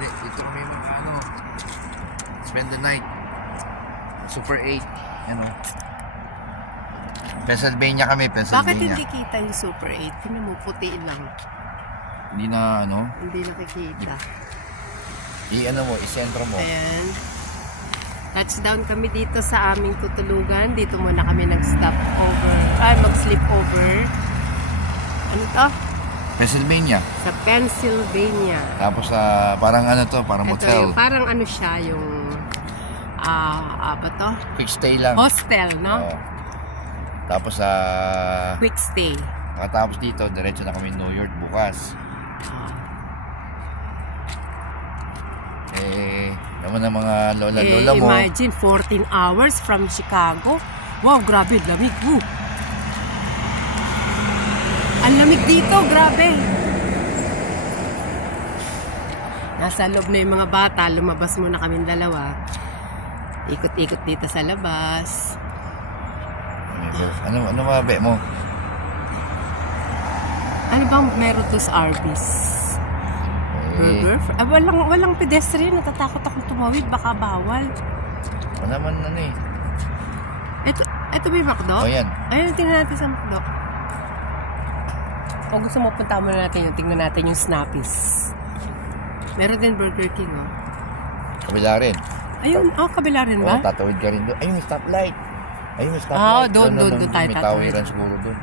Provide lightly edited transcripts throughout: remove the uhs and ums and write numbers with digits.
Dito kami spend the night. Super 8. Ano? Pennsylvania kami, Pennsylvania. Bakit hindi kita yung Super 8? Tingnan mo, puti lang. Hindi na Hindi nakikita. I-sentro mo. Ayan. Touchdown kami dito sa aming tutulugan. Dito muna kami mag-sleep over. Ano to? Pennsylvania. Sa Pennsylvania. Tapos parang parang motel. Parang siya yung apa to? Quick stay lang. Hostel, no? Tapos quick stay. Tapos dito, diretso na kami New York bukas. Naman ang mga lola mo. Imagine, 14 hours from Chicago. Wow, grabe, lamig. Ang lamig dito, grabe. Nasa loob na yung mga bata. Lumabas muna kaming dalawa. Ikot-ikot dito sa labas. Ano mabe mo? Ano bang meron to sa Arby's? Burger? Walang pedestrian. Natatakot akong tumawid. Baka bawal. Wala man Ito ba yung McDo? Yan. Ayun, tingnan natin sa McDo. Kung gusto mo, punta muna natin yung tingnan natin yung Snappies. Meron din Burger King, Kabila rin. Ayun, kabila rin ba? Tatawid ka rin doon. Ayun, may stoplight. Doon tayo may tatawid. tawiran siguro doon.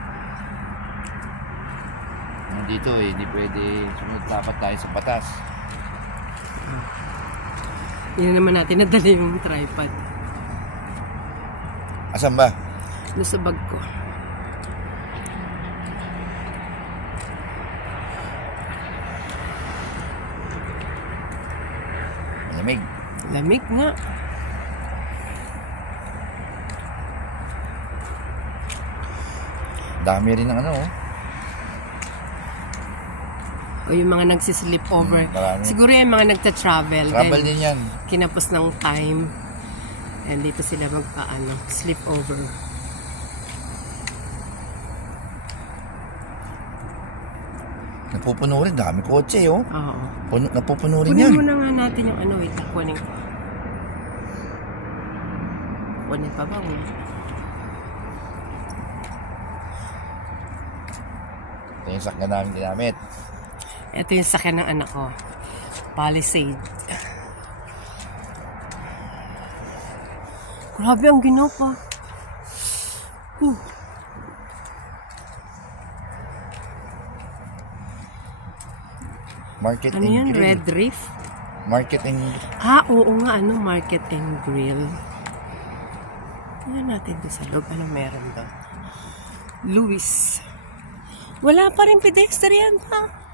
Dito hindi pwede sunod dapat tayo sa batas. Yun naman natin nadali yung tripod. Asan ba? Doon sa bag ko. Lamig. Lamig nga. Dami rin ng O yung mga nagsisleep over. Siguro yung mga nagta-travel. Travel din yan. Kinapos ng time. And dito sila sleep over. Napupuno rin. Dami kotse, Oo. Napupuno rin yan. Kunin muna nga natin yung wait. Kunin ko. Kunin pa ba? Ito yung sakyan namin ginamit. Ito yung sakyan ng anak ko. Palisade. Grabe ang ginawa. Market ano and yun? Grill. Red Reef? Market and... Oo nga. Market and Grill. Tingnan natin doon sa loob. Ano meron doon? Louis. Wala pa rin pedestrian pa.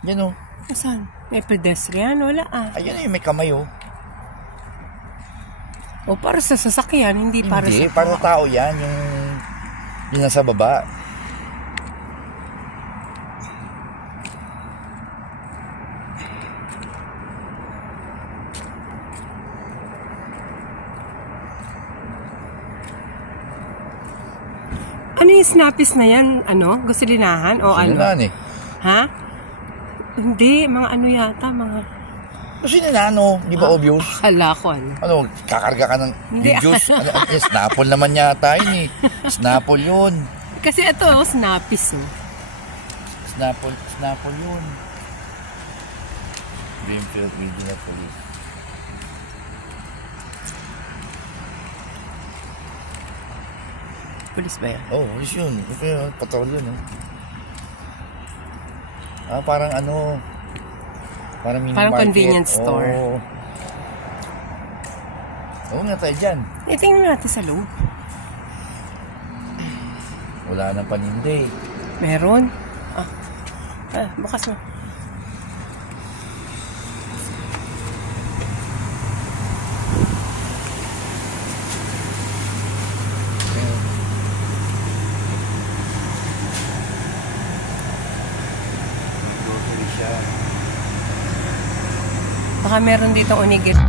Yan Saan? May pedestrian? Wala Ayun may kamay O para sa sasakyan, hindi para sa tao. Para tao yan. Yung nasa baba. Ano yung Snappies na yan? Gasolinahan? O Gasolinahan Ha? Hindi, mga yata, mga... Gasolinahan di ba obvious? Akala ko Kakarga ka ng juice? Snapple naman yata yun Snapple yun. Kasi ito, Snappies Snapple yun. Greenfield Regional Police. Police ba yan? Police yun. Patrol yun parang parang mini parang market. Convenience store. Nga tayo dyan. Tingnan natin sa loob. Wala nang panindi. Meron? Bukas na. Baka meron dito onigiri.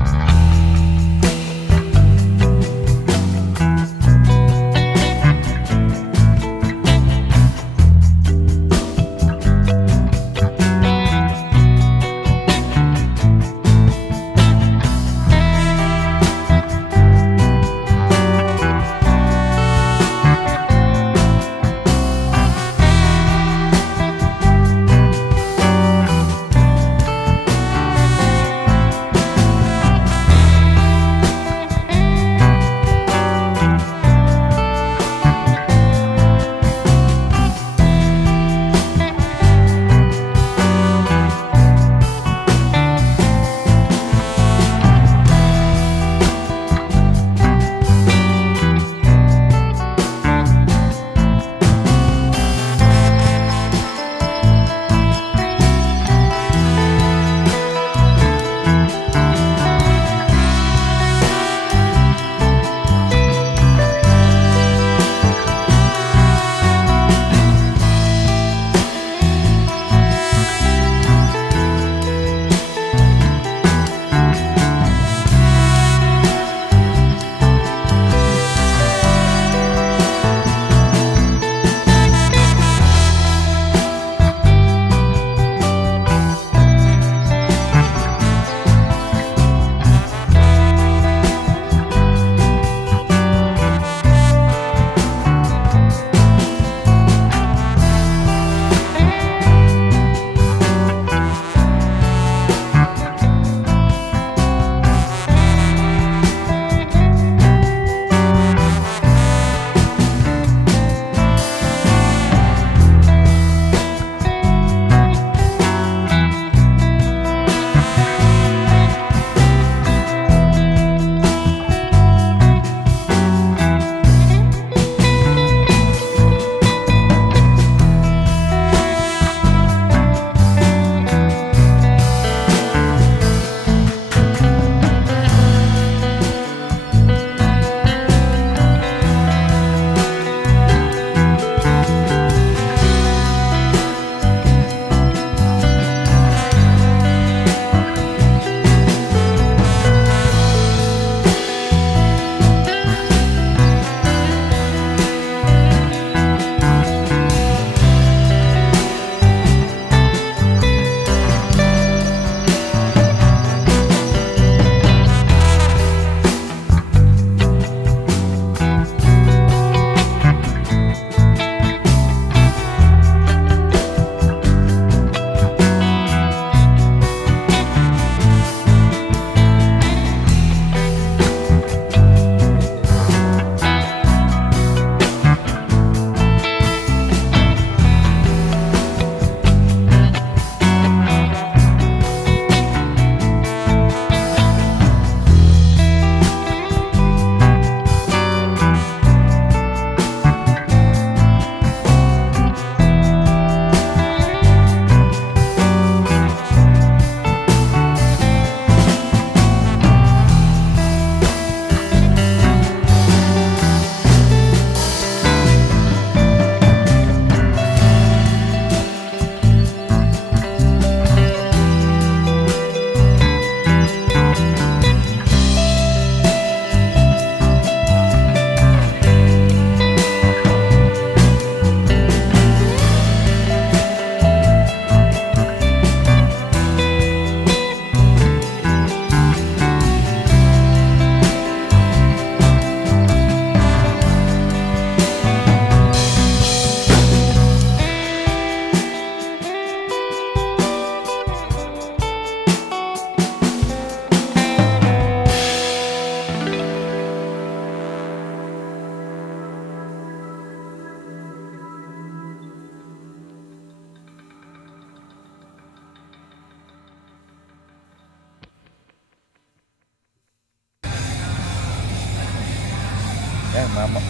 mama.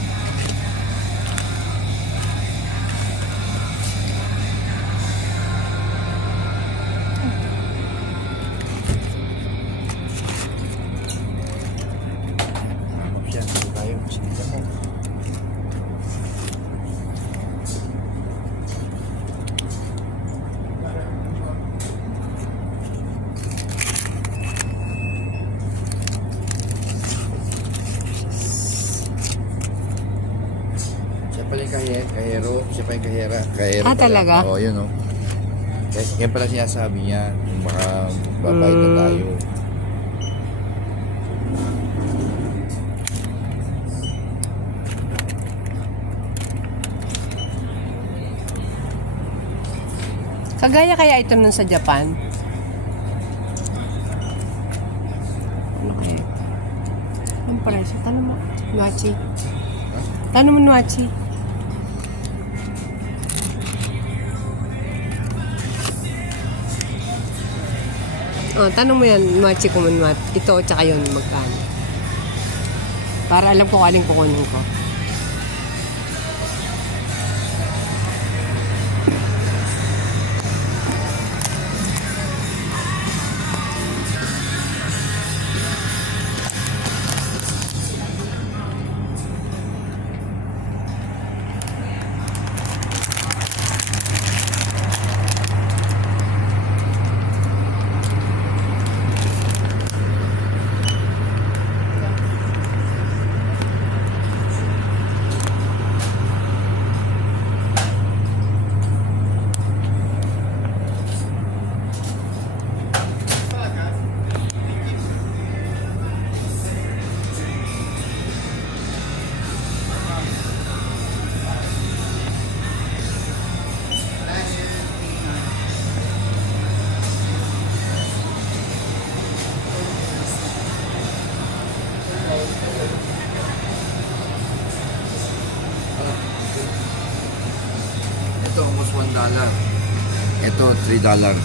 Siya, tayo. Sige mo. Siya pala yung kahero, siya pa yung kahera. Kahero Ah, pala. talaga? Oo, yun o. Kaya pala sinasabi niya, kung baka babayad na tayo. Kagaya kaya ito nun sa Japan? Ano kaya? Ang presyo? Tanong mo, Nuachi. Tanong mo, Nuachi. Oh, tanong mo yan, Nuachi, kung ito tsaka yun, magkano. Para alam ko kung aling kukunin ko. Ito, almost $1. Ito, $3.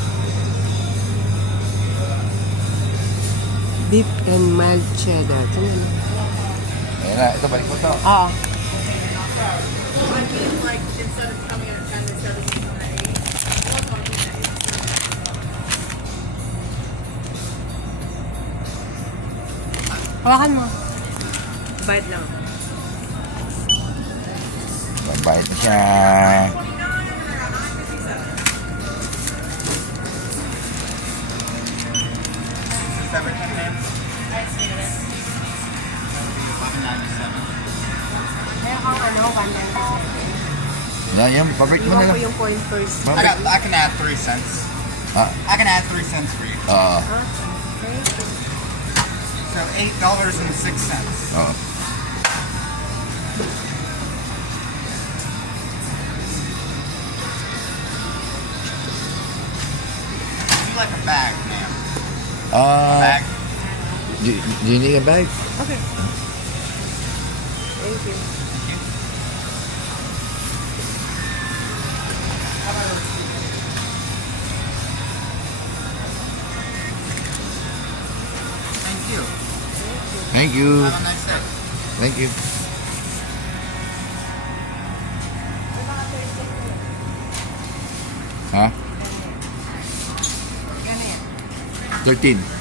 Deep and mild cheddar. Tingnan mo. Ayan na, ito, balik mo to. Oo. Hawakan mo. Bayad lang. Mabait na siya. Kaya kang ano, 197. Yan, pabrik mo na Iwan ko lang. yung point first. I can add 3 cents. Ha? I can add 3 cents for you. Oo. Okay. So $8.06. Oo. You like a bag, ma'am? Uh, Bag. do you need a bag? Okay. Thank you. Thank you. Thank you. Have a nice day. Thank you. Ha? 13.